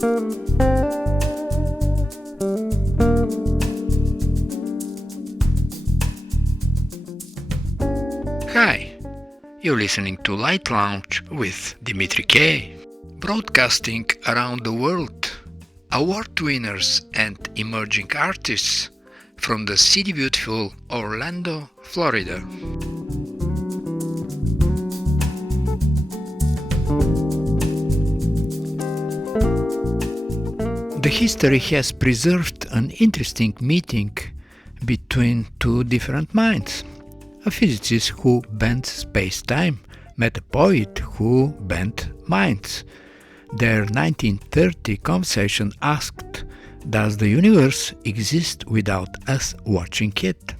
Hi, you're listening to Lite Lounge with Dimitri K, broadcasting around the world, award winners and emerging artists from the city beautiful Orlando, Florida. The history has preserved an interesting meeting between two different minds. A physicist who bent space-time met a poet who bent minds. Their 1930 conversation asked, "Does the universe exist without us watching it?"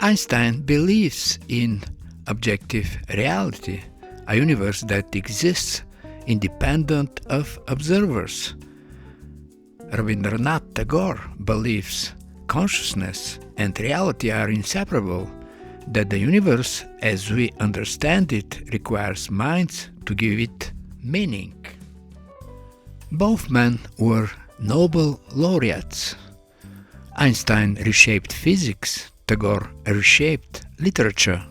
Einstein believes in objective reality, a universe that exists independent of observers. Rabindranath Tagore believes consciousness and reality are inseparable, that the universe as we understand it requires minds to give it meaning. Both men were Nobel laureates. Einstein reshaped physics, Tagore reshaped literature.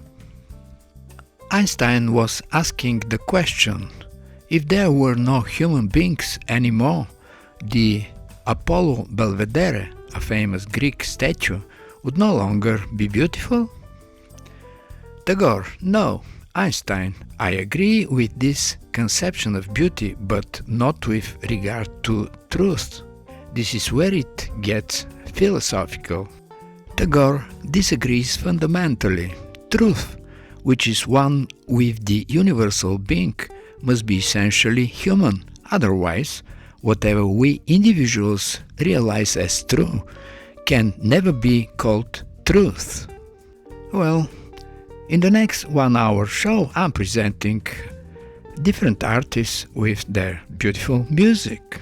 Einstein was asking the question, if there were no human beings anymore, the Apollo Belvedere, a famous Greek statue, would no longer be beautiful? Tagore: no. Einstein: I agree with this conception of beauty, but not with regard to truth. This is where it gets philosophical. Tagore disagrees fundamentally. Truth, which is one with the universal being, must be essentially human. Otherwise, whatever we individuals realize as true can never be called truth. Well, in the next 1 hour show, I'm presenting different artists with their beautiful music.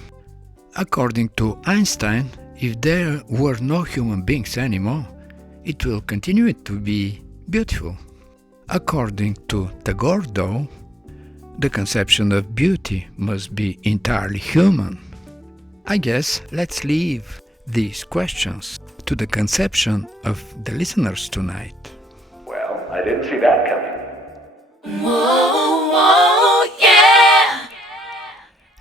According to Einstein, if there were no human beings anymore, it will continue to be beautiful. According to Tagore, though, the conception of beauty must be entirely human. I guess let's leave these questions to the conception of the listeners tonight. Well, I didn't see that coming. Whoa, whoa, yeah!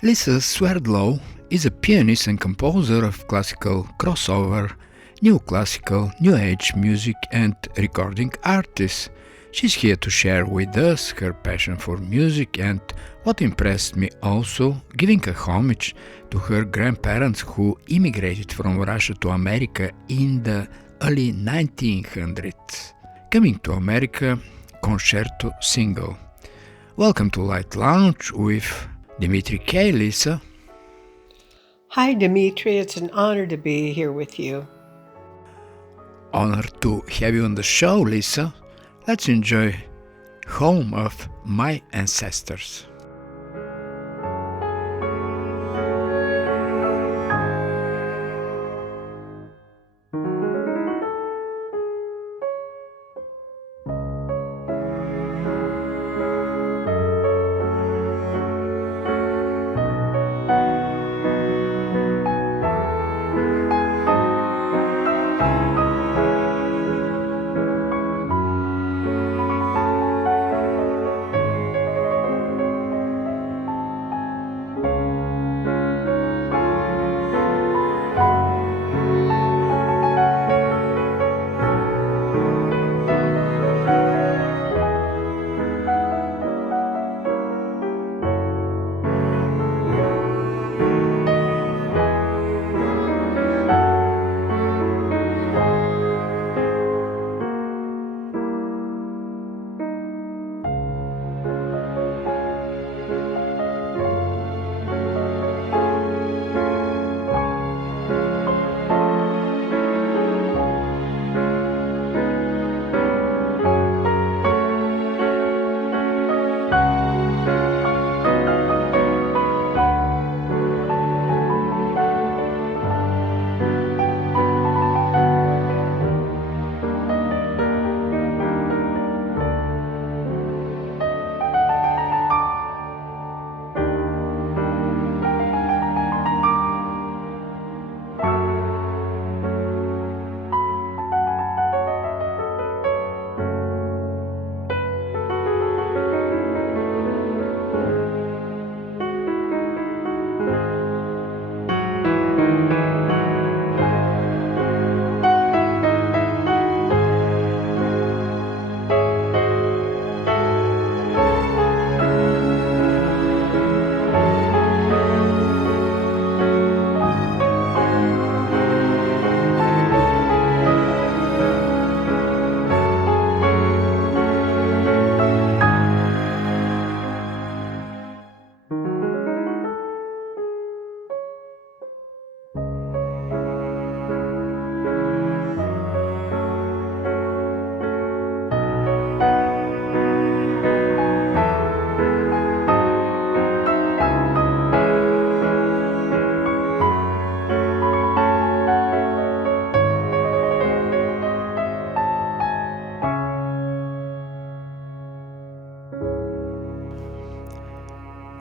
Lisa Swerdlow is a pianist and composer of classical crossover, new classical, new age music and recording artist. She's here to share with us her passion for music and what impressed me also, giving a homage to her grandparents who immigrated from Russia to America in the early 1900s. Coming to America, concerto single. Welcome to Lite Lounge with Dimitri K, Lisa. Hi, Dimitri. It's an honor to be here with you. Honor to have you on the show, Lisa. Let's enjoy Home of My Ancestors.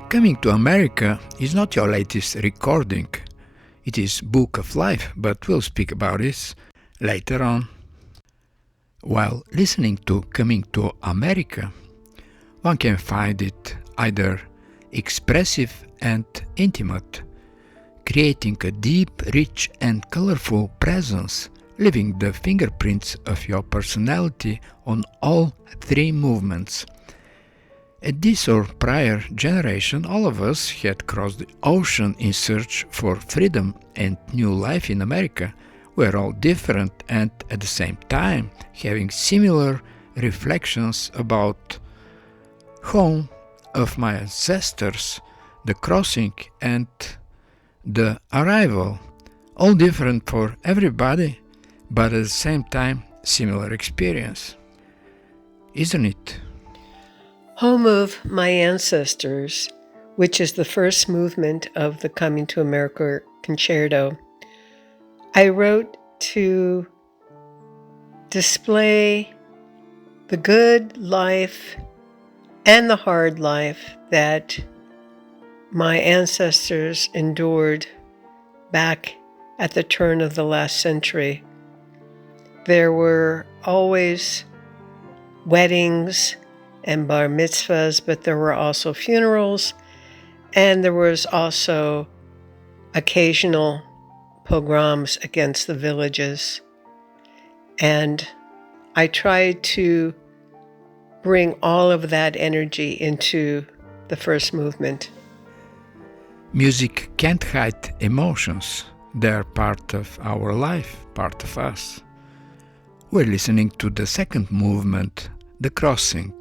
Coming to America is not your latest recording. It is Book of Life, but we'll speak about this later on. While listening to Coming to America, one can find it either expressive and intimate, creating a deep, rich and colorful presence, leaving the fingerprints of your personality on all three movements. At this or prior generation, all of us had crossed the ocean in search for freedom and new life in America. We're all different and at the same time having similar reflections about home of my ancestors, the crossing and the arrival, all different for everybody, but at the same time similar experience. Isn't it? Home of My Ancestors, which is the first movement of the Coming to America concerto, I wrote to display the good life and the hard life that my ancestors endured back at the turn of the last century. There were always weddings and bar mitzvahs, but there were also funerals, and there was also occasional pogroms against the villages. And I tried to bring all of that energy into the first movement. Music can't hide emotions. They're part of our life, part of us. We're listening to the second movement, the crossing.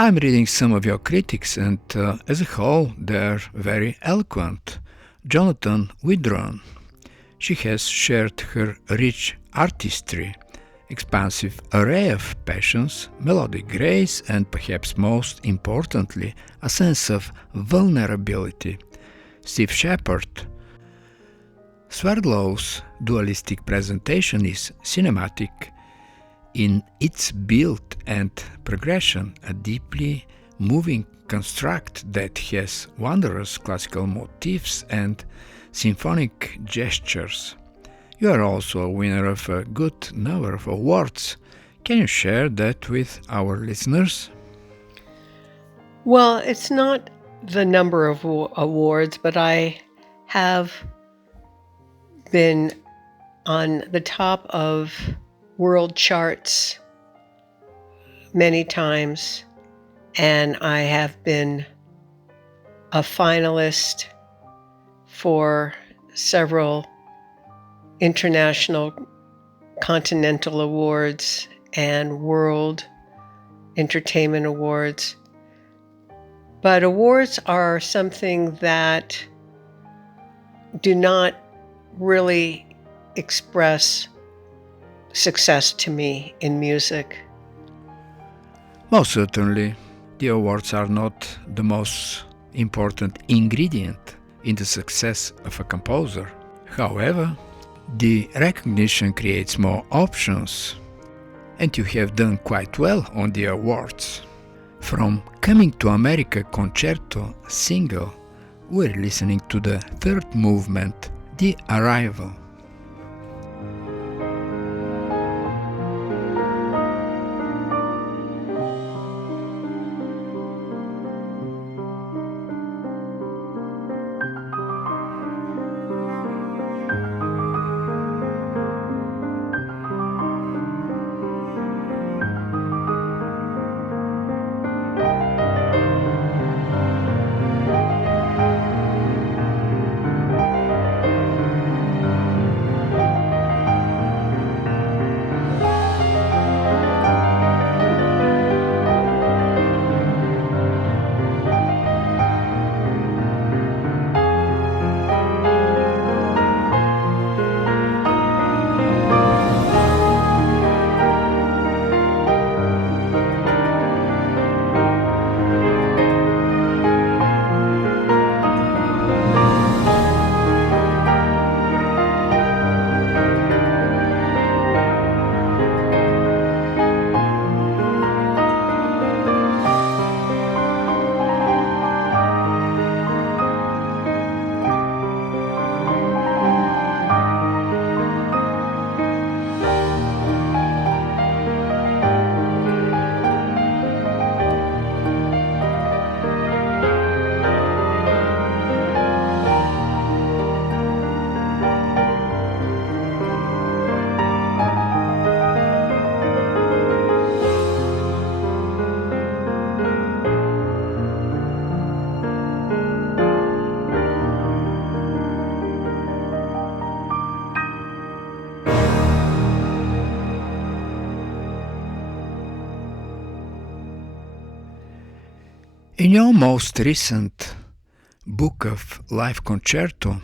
I'm reading some of your critics and as a whole they're very eloquent. Jonathan Widron. She has shared her rich artistry, expansive array of passions, melodic grace and perhaps most importantly a sense of vulnerability. Steve Shepard. Swerdlow's dualistic presentation is cinematic in its build and progression, a deeply moving construct that has wondrous classical motifs and symphonic gestures. You are also a winner of a good number of awards. Can you share that with our listeners? Well, it's not the number of awards, but I have been on the top of world charts many times, and I have been a finalist for several international continental awards and world entertainment awards. But awards are something that do not really express success to me in music. Most certainly, the awards are not the most important ingredient in the success of a composer. However, the recognition creates more options, and you have done quite well on the awards. From Coming to America Concerto single, we're listening to the third movement, The Arrival. In your most recent book of live concerto,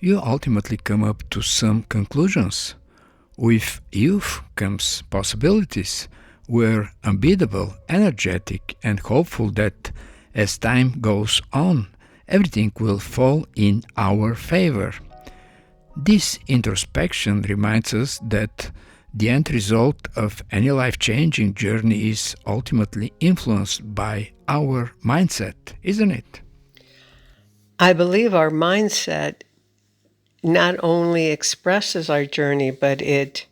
you ultimately come up to some conclusions. With youth comes possibilities. We're unbeatable, energetic, and hopeful that as time goes on, everything will fall in our favor. This introspection reminds us that the end result of any life-changing journey is ultimately influenced by our mindset, isn't it? I believe our mindset not only expresses our journey, but it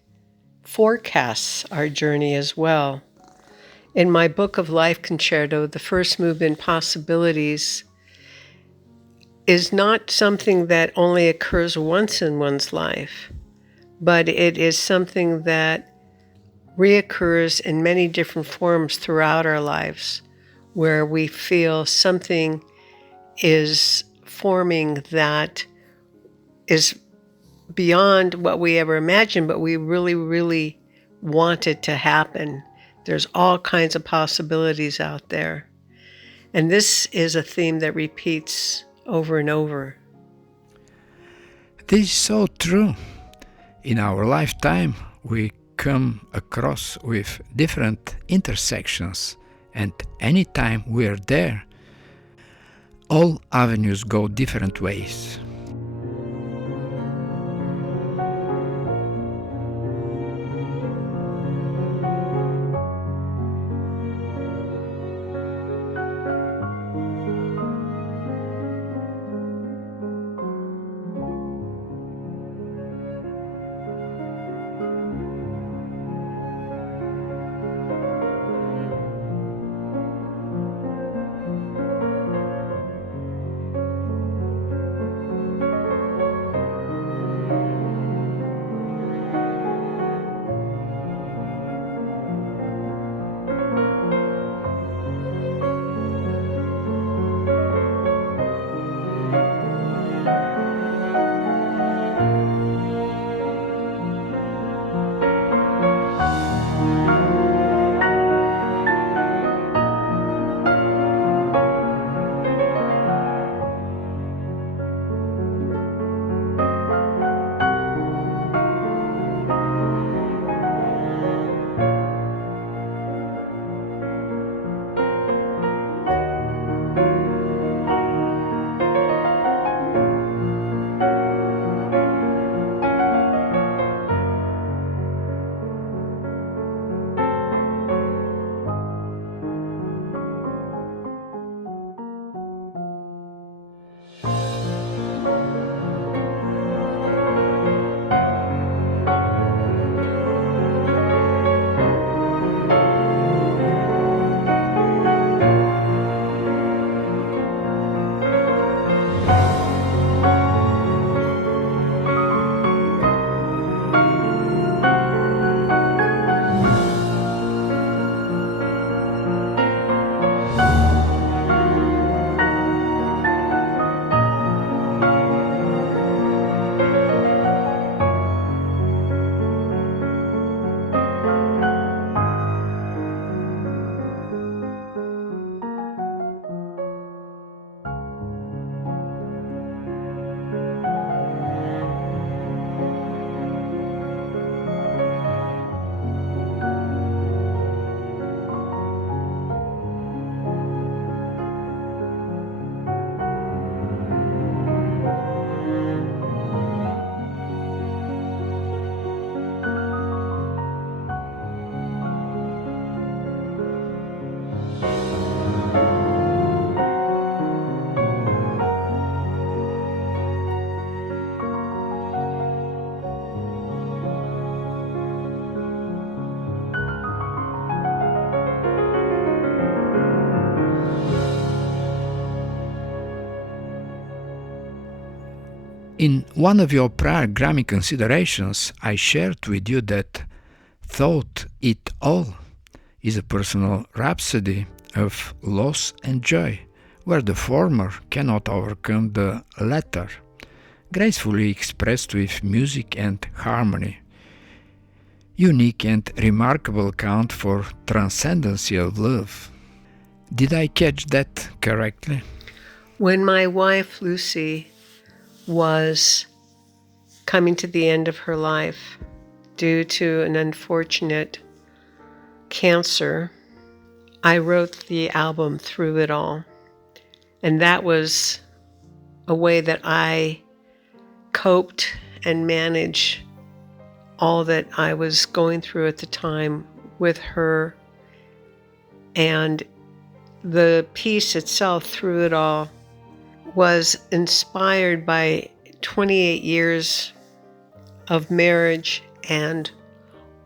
forecasts our journey as well. In my book of life concerto, the first movement, Possibilities, is not something that only occurs once in one's life, but it is something that reoccurs in many different forms throughout our lives, where we feel something is forming that is beyond what we ever imagined, but we really, really want it to happen. There's all kinds of possibilities out there. And this is a theme that repeats over and over. This is so true. In our lifetime, we come across with different intersections, and anytime we're there, all avenues go different ways. In one of your prior Grammy considerations, I shared with you that Thought It All is a personal rhapsody of loss and joy, where the former cannot overcome the latter, gracefully expressed with music and harmony. Unique and remarkable account for transcendency of love. Did I catch that correctly? When my wife, Lucy, was coming to the end of her life due to an unfortunate cancer, I wrote the album Through It All. And that was a way that I coped and managed all that I was going through at the time with her. And the piece itself, Through It All, was inspired by 28 years of marriage and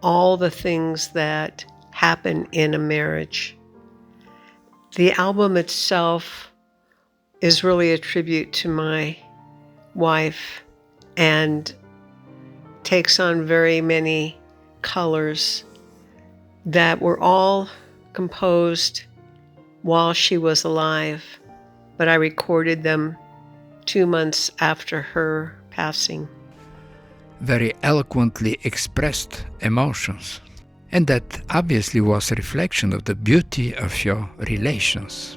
all the things that happen in a marriage. The album itself is really a tribute to my wife and takes on very many colors that were all composed while she was alive, but I recorded them 2 months after her passing. Very eloquently expressed emotions. And that obviously was a reflection of the beauty of your relations.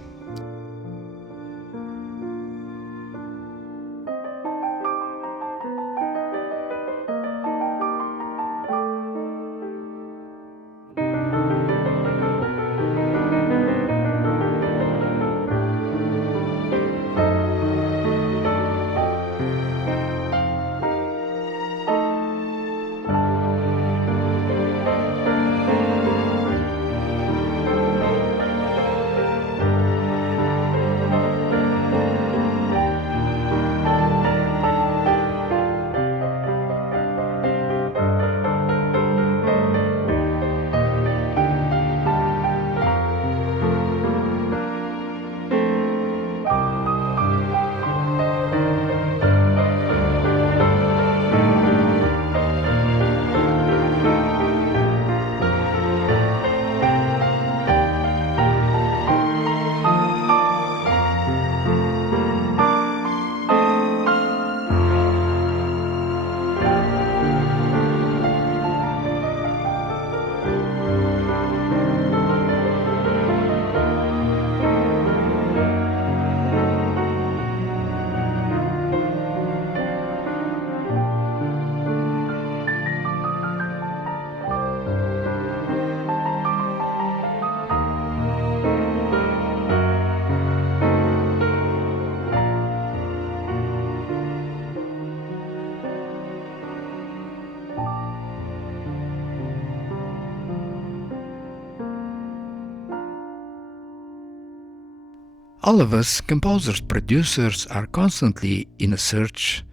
All of us, composers, producers, are constantly in a search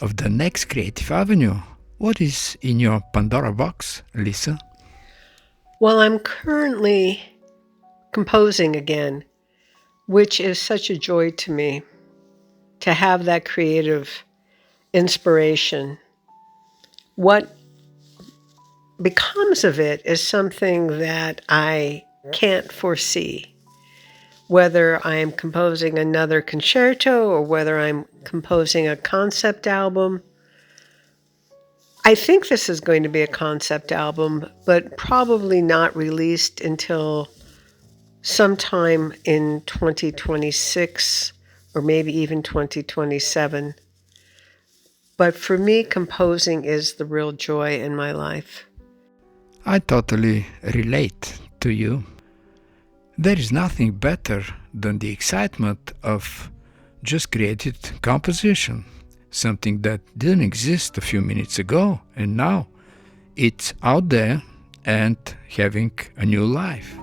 of the next creative avenue. What is in your Pandora box, Lisa? Well, I'm currently composing again, which is such a joy to me to have that creative inspiration. What becomes of it is something that I can't foresee. Whether I'm composing another concerto or whether I'm composing a concept album. I think this is going to be a concept album, but probably not released until sometime in 2026 or maybe even 2027. But for me, composing is the real joy in my life. I totally relate to you. There is nothing better than the excitement of just created composition, something that didn't exist a few minutes ago, and now it's out there and having a new life.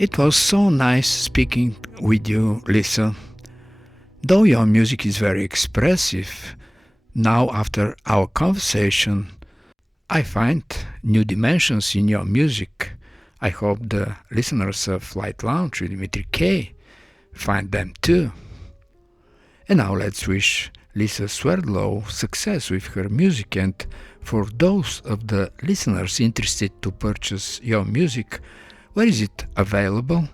It was so nice speaking with you, Lisa. Though your music is very expressive, now after our conversation, I find new dimensions in your music. I hope the listeners of Lite Lounge with Dimitri K find them too. And now let's wish Lisa Swerdlow success with her music, and for those of the listeners interested to purchase your music, where is it available?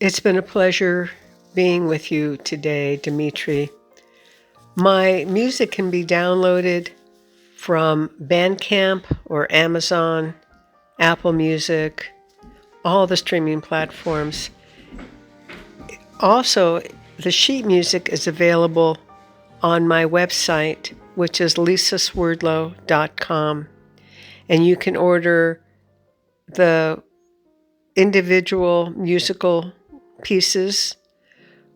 It's been a pleasure being with you today, Dimitri. My music can be downloaded from Bandcamp or Amazon, Apple Music, all the streaming platforms. Also, the sheet music is available on my website, which is lisaswerdlow.com. And you can order the individual musical pieces,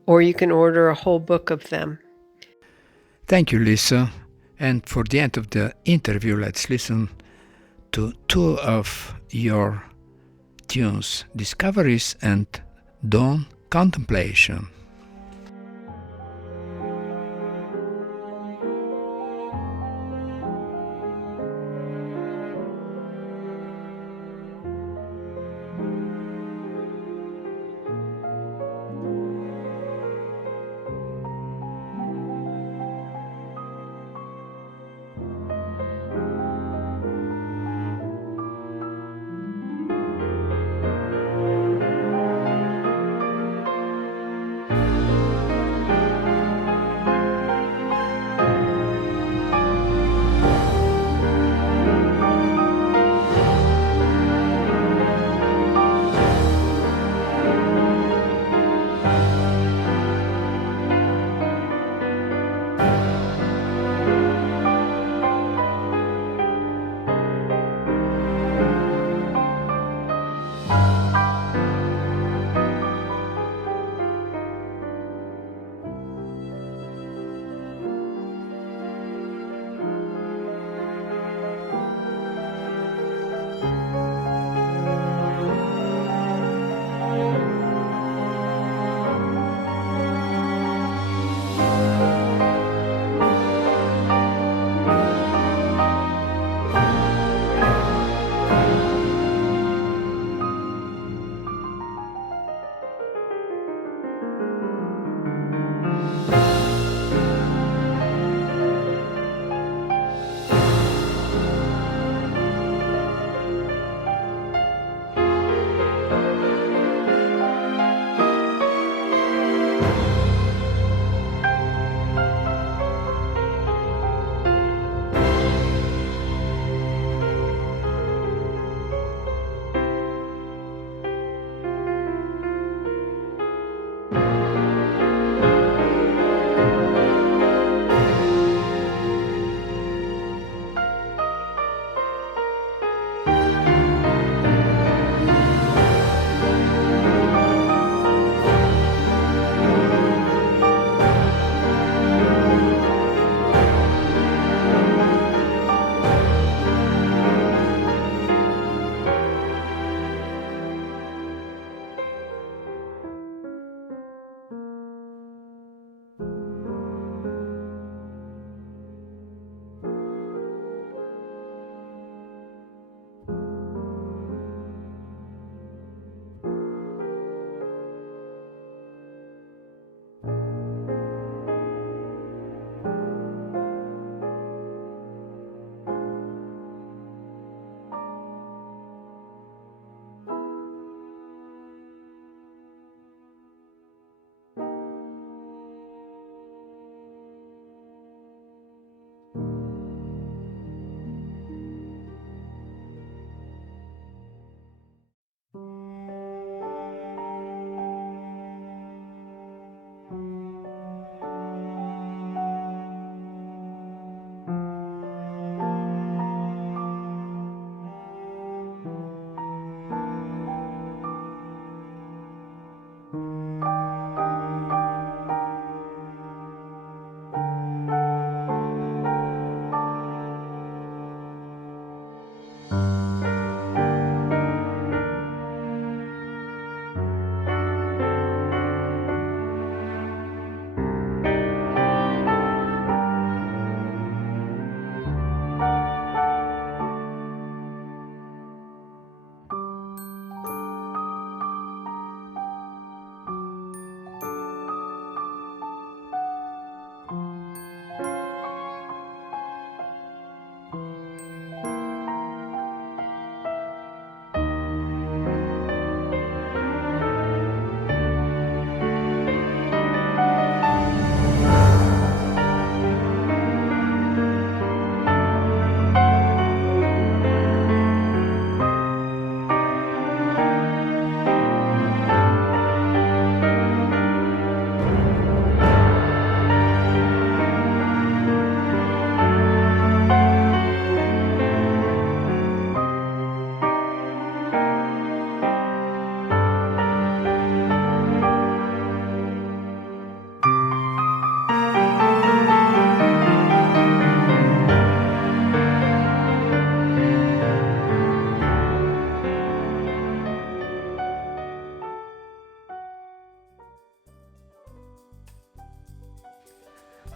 or you can order a whole book of them. Thank you, Lisa. And for the end of the interview, let's listen to two of your tunes, Discoveries and Dawn Contemplation.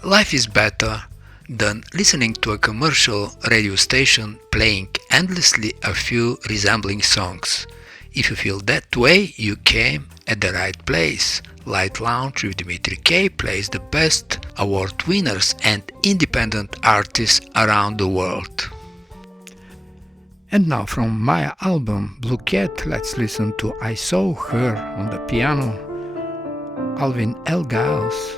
Life is better than listening to a commercial radio station playing endlessly a few resembling songs. If you feel that way, you came at the right place. Lite Lounge with Dimitri K plays the best award winners and independent artists around the world. And now from my album Blue Cat, let's listen to I Saw Her on the piano, Alvin L. Giles.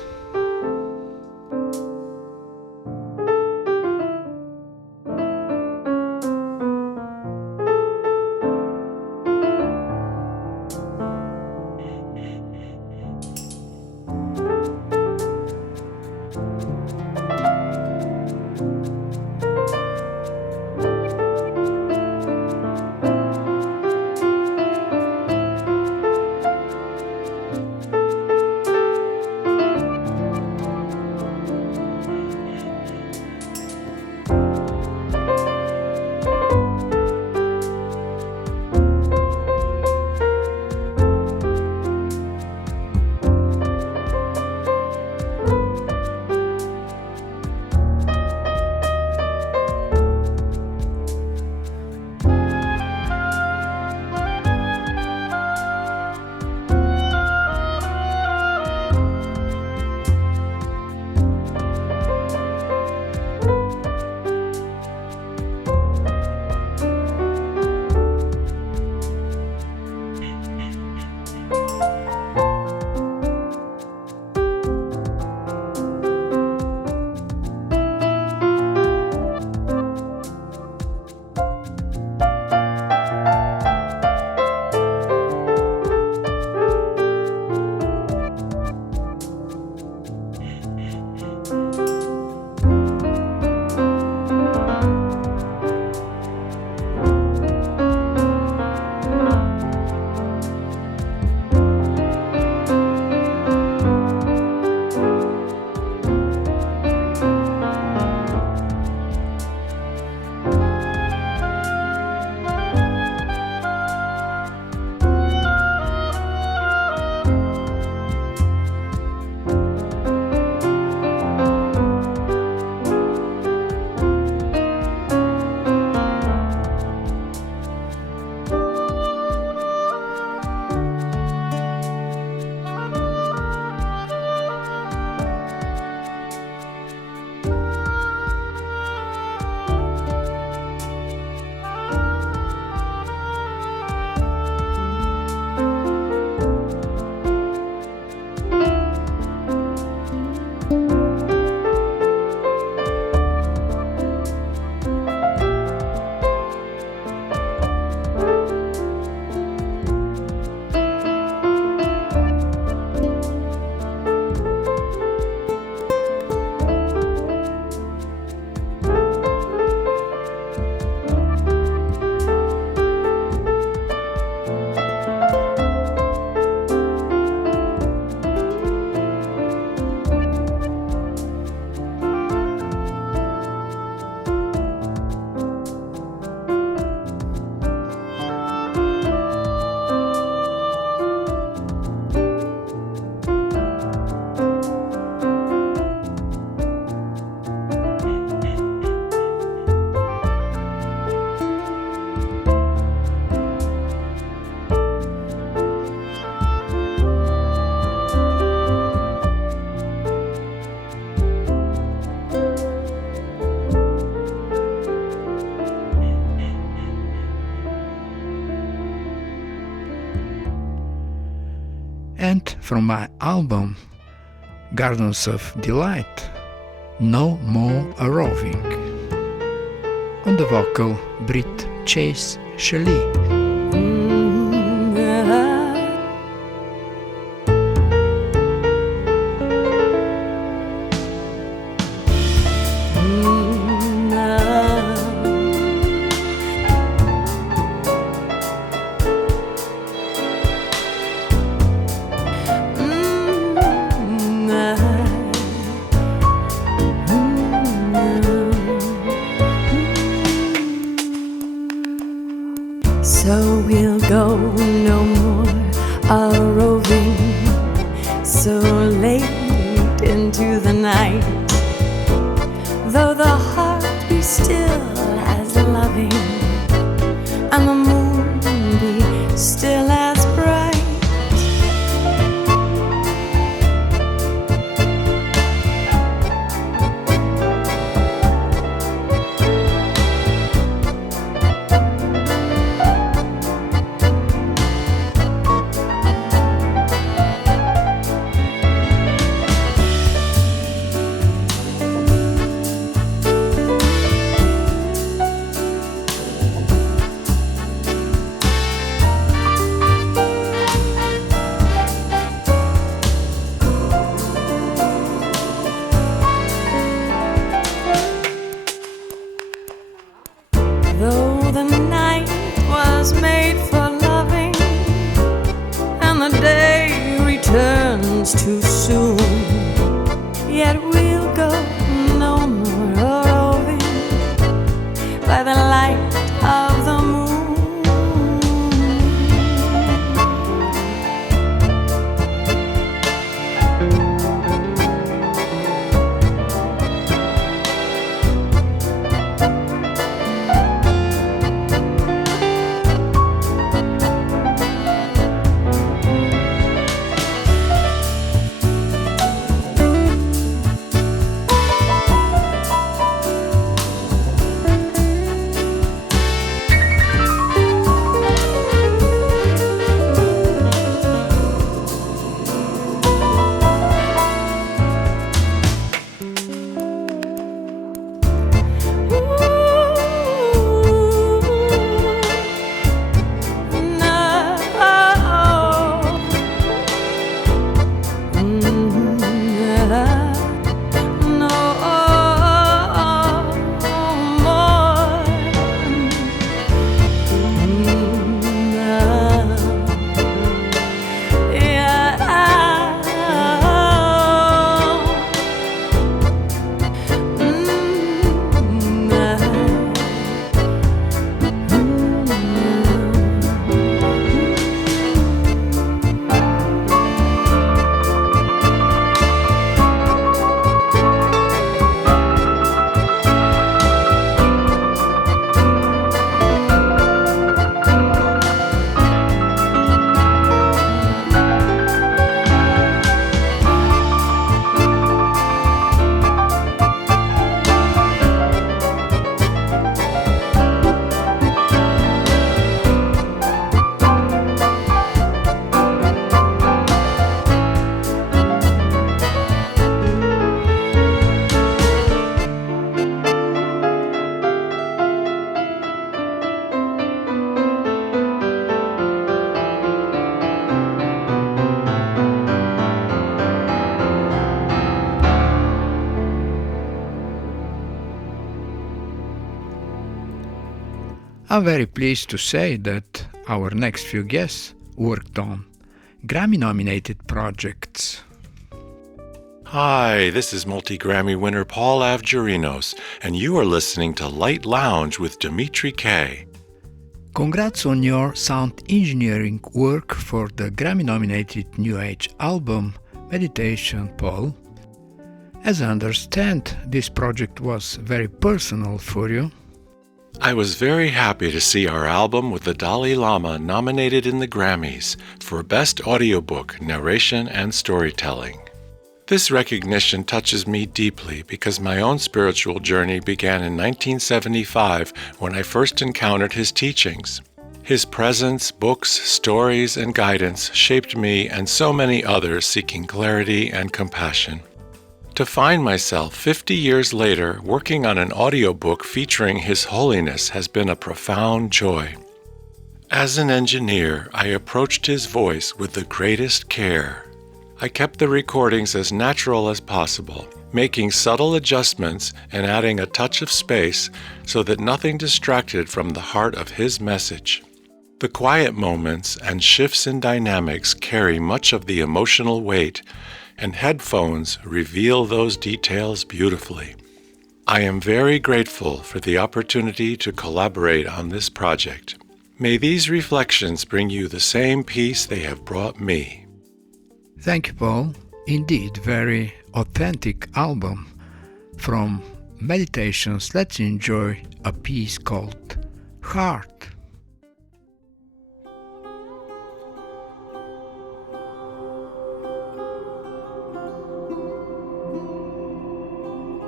And from my album Gardens of Delight, No More a Roving. On the vocal, Brit Chase Shelley. So comes too soon. Yet we'll go no more roving by the light of the moon. I'm very pleased to say that our next few guests worked on Grammy-nominated projects. Hi, this is multi-Grammy winner Paul Avgerinos, and you are listening to Lite Lounge with Dimitri K. Congrats on your sound engineering work for the Grammy-nominated New Age album Meditation, Paul. As I understand, this project was very personal for you. I was very happy to see our album with the Dalai Lama nominated in the Grammys for Best Audiobook, Narration and Storytelling. This recognition touches me deeply because my own spiritual journey began in 1975 when I first encountered his teachings. His presence, books, stories, and guidance shaped me and so many others seeking clarity and compassion. To find myself 50 years later working on an audiobook featuring His Holiness has been a profound joy. As an engineer, I approached his voice with the greatest care. I kept the recordings as natural as possible, making subtle adjustments and adding a touch of space so that nothing distracted from the heart of his message. The quiet moments and shifts in dynamics carry much of the emotional weight, and headphones reveal those details beautifully. I am very grateful for the opportunity to collaborate on this project. May these reflections bring you the same peace they have brought me. Thank you, Paul. Indeed, very authentic album. From Meditations, let's enjoy a piece called Heart.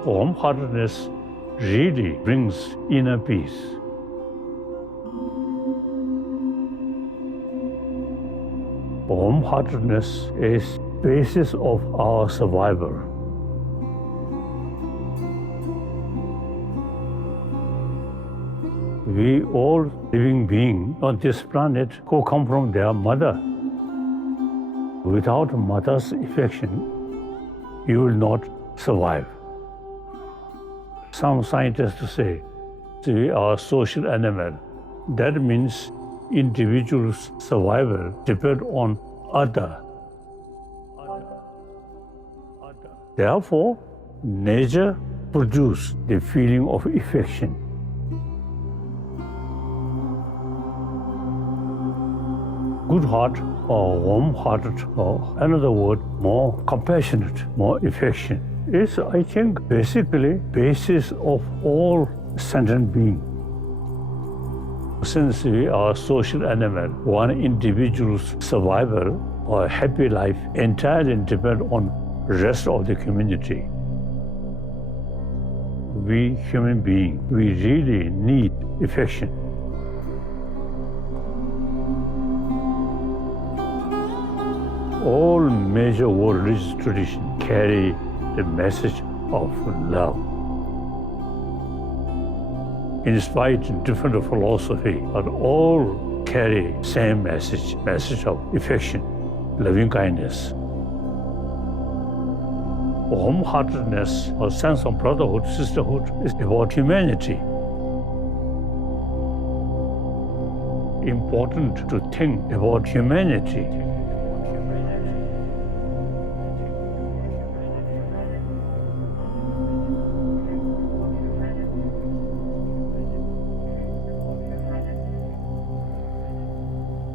Warm-heartedness really brings inner peace. Warm-heartedness is basis of our survival. We all living beings on this planet who come from their mother. Without mother's affection, you will not survive. Some scientists say we are a social animal. That means individuals' survival depends on other. Therefore, nature produces the feeling of affection. Good heart or warm-hearted, or another word, more compassionate, more affection, is, I think, basically basis of all sentient being. Since we are a social animal, one individual's survival or happy life entirely depends on the rest of the community. We human beings, we really need affection. All major world religious traditions carry the message of love. In spite of different philosophy, but all carry same message of affection, loving kindness. Warm-heartedness or sense of brotherhood, sisterhood is about humanity. Important to think about humanity.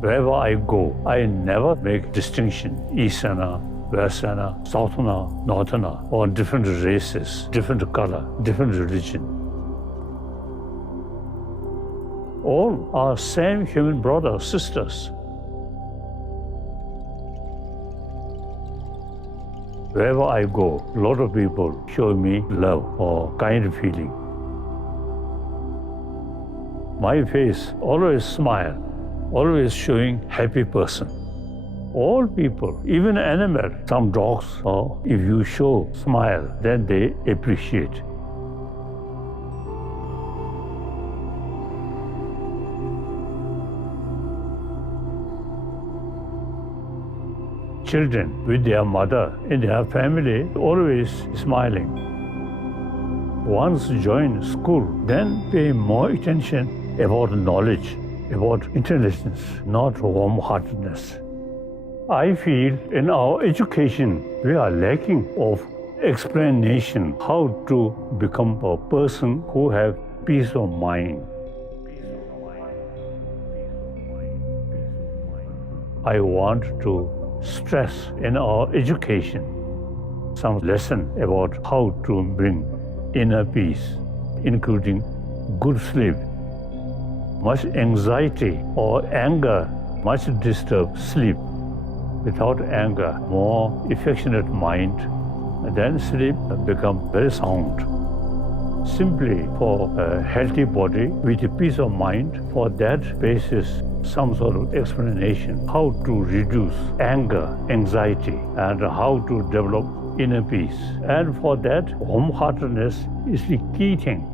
Wherever I go, I never make distinction, Easterner, Westerner, Southerner, Northerner, or different races, different color, different religion. All are same human brothers, sisters. Wherever I go, a lot of people show me love or kind feeling. My face always smile, always showing happy person. All people, even animals, some dogs, or if you show smile, then they appreciate. Children with their mother in their family always smiling. Once join school, then pay more attention about knowledge, about intelligence, not warm-heartedness. I feel in our education we are lacking of explanation how to become a person who have peace of mind. I want to stress in our education some lesson about how to bring inner peace, including good sleep. Much anxiety or anger much disturb sleep. Without anger, more affectionate mind, then sleep become very sound. Simply for a healthy body with a peace of mind, for that basis some sort of explanation how to reduce anger, anxiety, and how to develop inner peace. And for that, warm-heartedness is the key thing.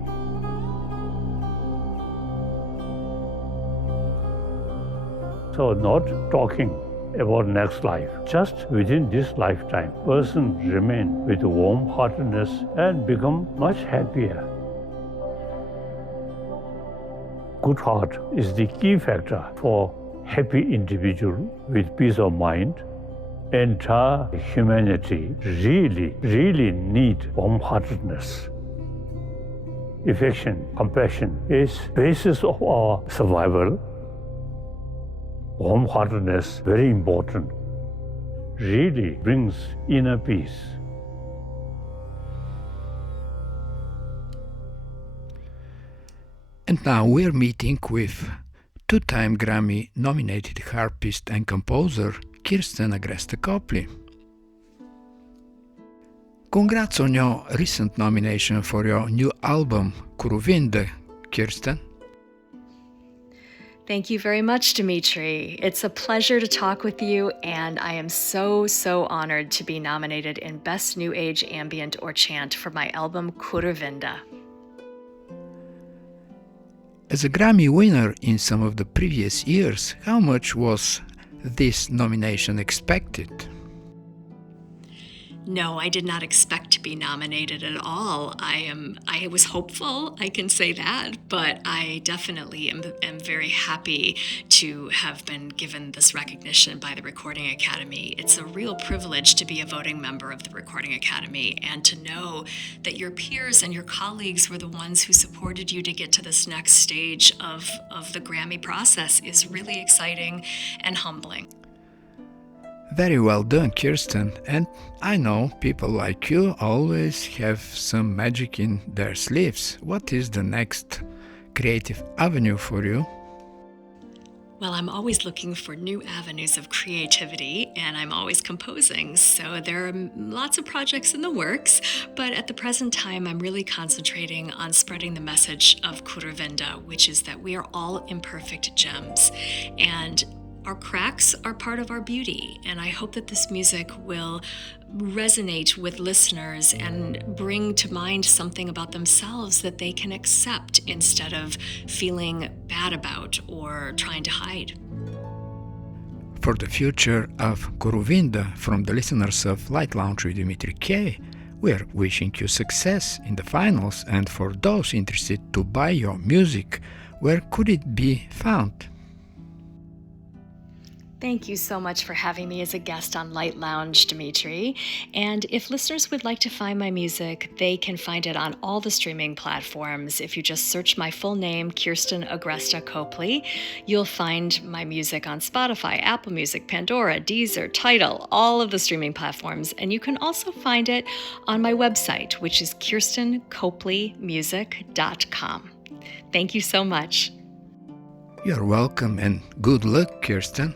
So not talking about next life. Just within this lifetime, person remain with warm-heartedness and become much happier. Good heart is the key factor for happy individual with peace of mind. Entire humanity really need warm-heartedness. Affection, compassion is basis of our survival. Warm-heartedness, very important, really brings inner peace. And now we're meeting with two-time Grammy-nominated harpist and composer Kirsten Agresta Copely. Congrats on your recent nomination for your new album, Kuruvinda, Kirsten. Thank you very much, Dimitri. It's a pleasure to talk with you, and I am so honored to be nominated in Best New Age Ambient or Chant for my album Kuruvinda. As a Grammy winner in some of the previous years, how much was this nomination expected? No, I did not expect to be nominated at all. I was hopeful, I can say that, but I definitely am very happy to have been given this recognition by the Recording Academy. It's a real privilege to be a voting member of the Recording Academy and to know that your peers and your colleagues were the ones who supported you to get to this next stage of the Grammy process is really exciting and humbling. Very well done, Kirsten, and I know people like you always have some magic in their sleeves. What is the next creative avenue for you? Well, I'm always looking for new avenues of creativity, and I'm always composing. So there are lots of projects in the works, but at the present time, I'm really concentrating on spreading the message of Kuruvenda, which is that we are all imperfect gems. And our cracks are part of our beauty, and I hope that this music will resonate with listeners and bring to mind something about themselves that they can accept instead of feeling bad about or trying to hide. For the future of Kuruvenda, from the listeners of Lite Lounge with Dimitri K, we're wishing you success in the finals, and for those interested to buy your music, where could it be found? Thank you so much for having me as a guest on Lite Lounge, Dimitri. And if listeners would like to find my music, they can find it on all the streaming platforms. If you just search my full name, Kirsten Agresta Copely, you'll find my music on Spotify, Apple Music, Pandora, Deezer, Tidal, all of the streaming platforms. And you can also find it on my website, which is kirstencopleymusic.com. Thank you so much. You're welcome, and good luck, Kirsten.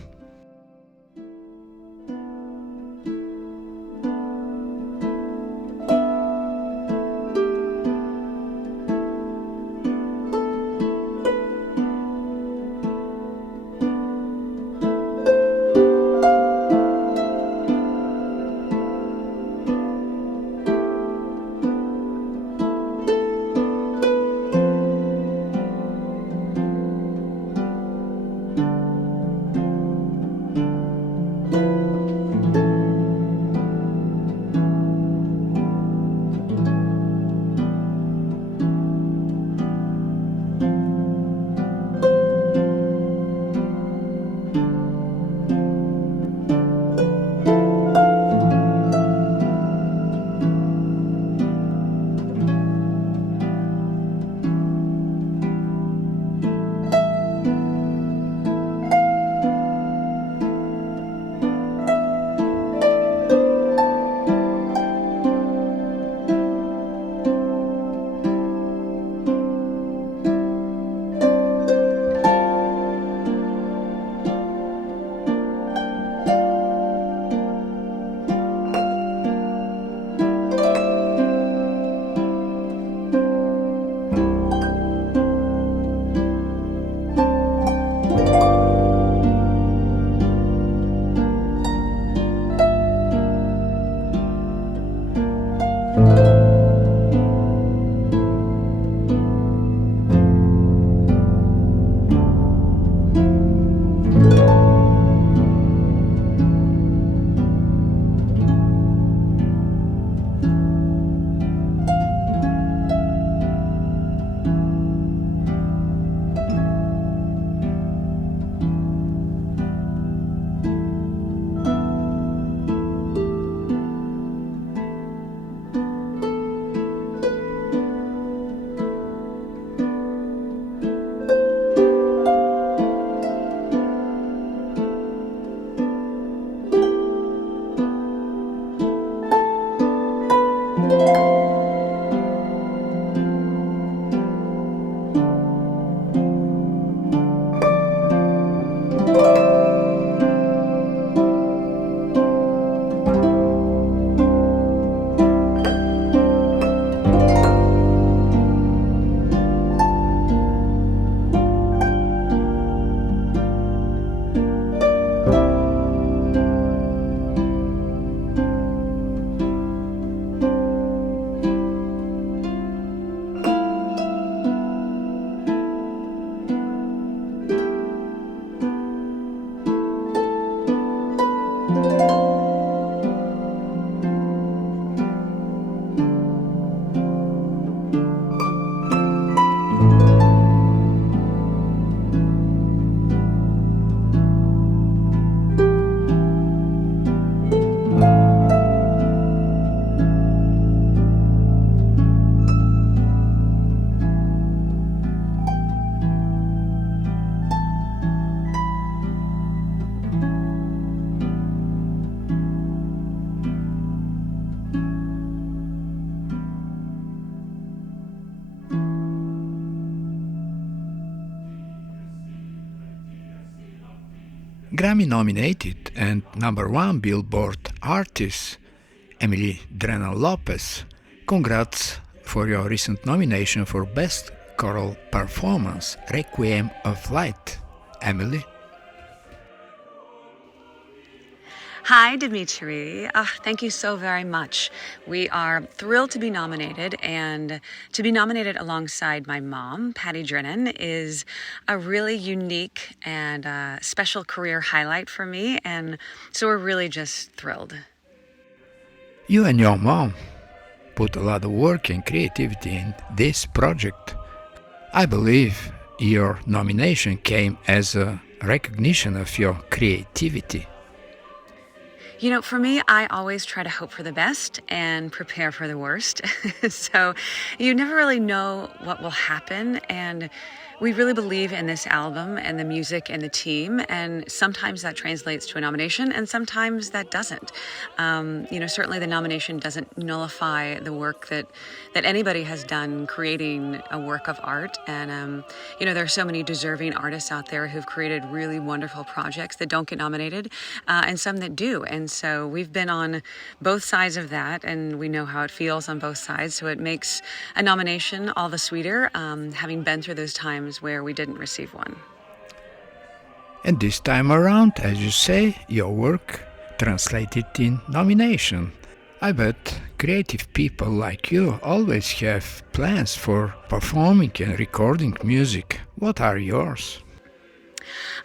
Grammy-nominated and #1 Billboard artist Emily Drennan Lopez, congrats for your recent nomination for Best Choral Performance, Requiem of Light. Emily? Hi, Dimitri. Thank you so very much. We are thrilled to be nominated, and to be nominated alongside my mom, Patty Drennan, is a really unique and special career highlight for me, and so we're really just thrilled. You and your mom put a lot of work and creativity in this project. I believe your nomination came as a recognition of your creativity. You know, for me, I always try to hope for the best and prepare for the worst. So you never really know what will happen. And we really believe in this album and the music and the team. And sometimes that translates to a nomination and sometimes that doesn't. Certainly the nomination doesn't nullify the work that anybody has done creating a work of art. And, there are so many deserving artists out there who've created really wonderful projects that don't get nominated and some that do. And so we've been on both sides of that, and we know how it feels on both sides. So it makes a nomination all the sweeter, having been through those times where we didn't receive one. And this time around, as you say, your work translated in nomination. I bet creative people like you always have plans for performing and recording music. What are yours?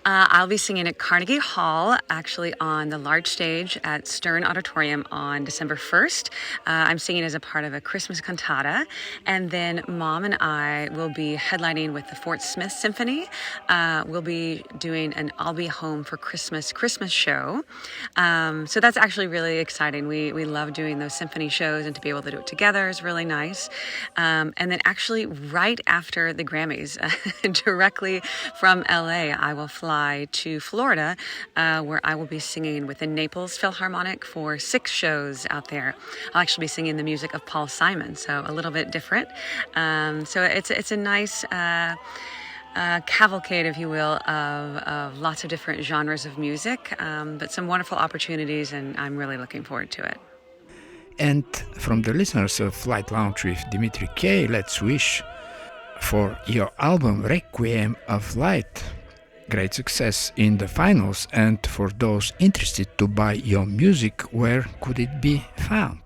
I'll be singing at Carnegie Hall, actually on the large stage at Stern Auditorium on December 1st. I'm singing as a part of a Christmas cantata. And then Mom and I will be headlining with the Fort Smith Symphony. We'll be doing an I'll Be Home for Christmas show. So that's actually really exciting. We love doing those symphony shows, and to be able to do it together is really nice. And then actually right after the Grammys, directly from LA, I will fly to Florida, where I will be singing with the Naples Philharmonic for 6 shows out there. I'll actually be singing the music of Paul Simon, so a little bit different. So it's a nice cavalcade, if you will, of lots of different genres of music, but some wonderful opportunities, and I'm really looking forward to it. And from the listeners of Lite Lounge with Dimitri K, let's wish for your album Requiem of Light great success in the finals, and for those interested to buy your music, where could it be found?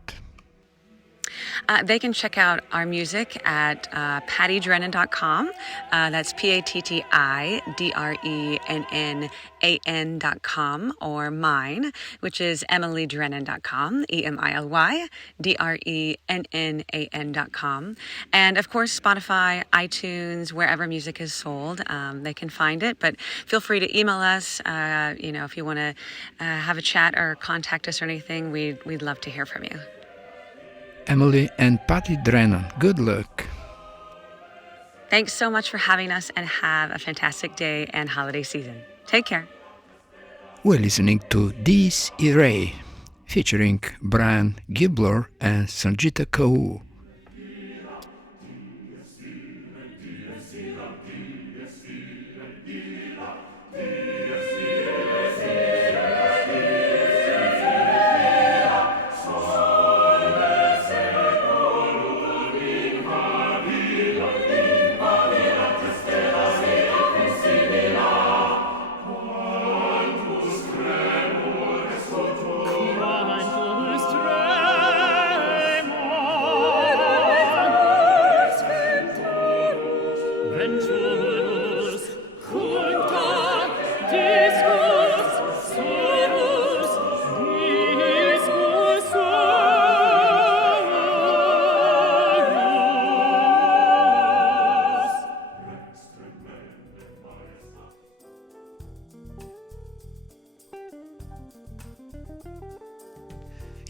They can check out our music at pattydrennan.com. That's PATTIDRENNAN.com, or mine, which is emilydrennan.com, EMILYDRENNAN.com. And of course, Spotify, iTunes, wherever music is sold, they can find it. But feel free to email us, if you want to have a chat or contact us or anything. We'd love to hear from you. Emily and Patty Drennan, good luck. Thanks so much for having us, and have a fantastic day and holiday season. Take care. We're listening to This Ray, featuring Brian Gibler and Sanjita Kaur.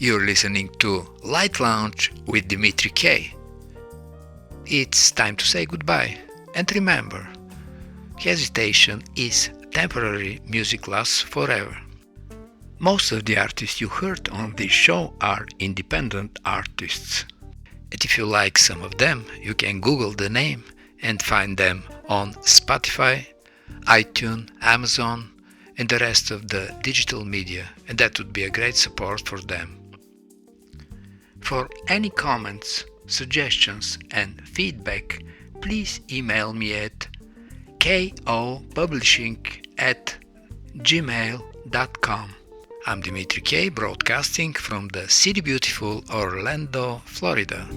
You're listening to Lite Lounge with Dimitri K. It's time to say goodbye. And remember, hesitation is temporary, music lasts forever. Most of the artists you heard on this show are independent artists. And if you like some of them, you can Google the name and find them on Spotify, iTunes, Amazon, and the rest of the digital media, and that would be a great support for them. For any comments, suggestions and feedback, please email me at kopublishing@gmail.com. I'm Dimitri K, broadcasting from the city beautiful Orlando, Florida.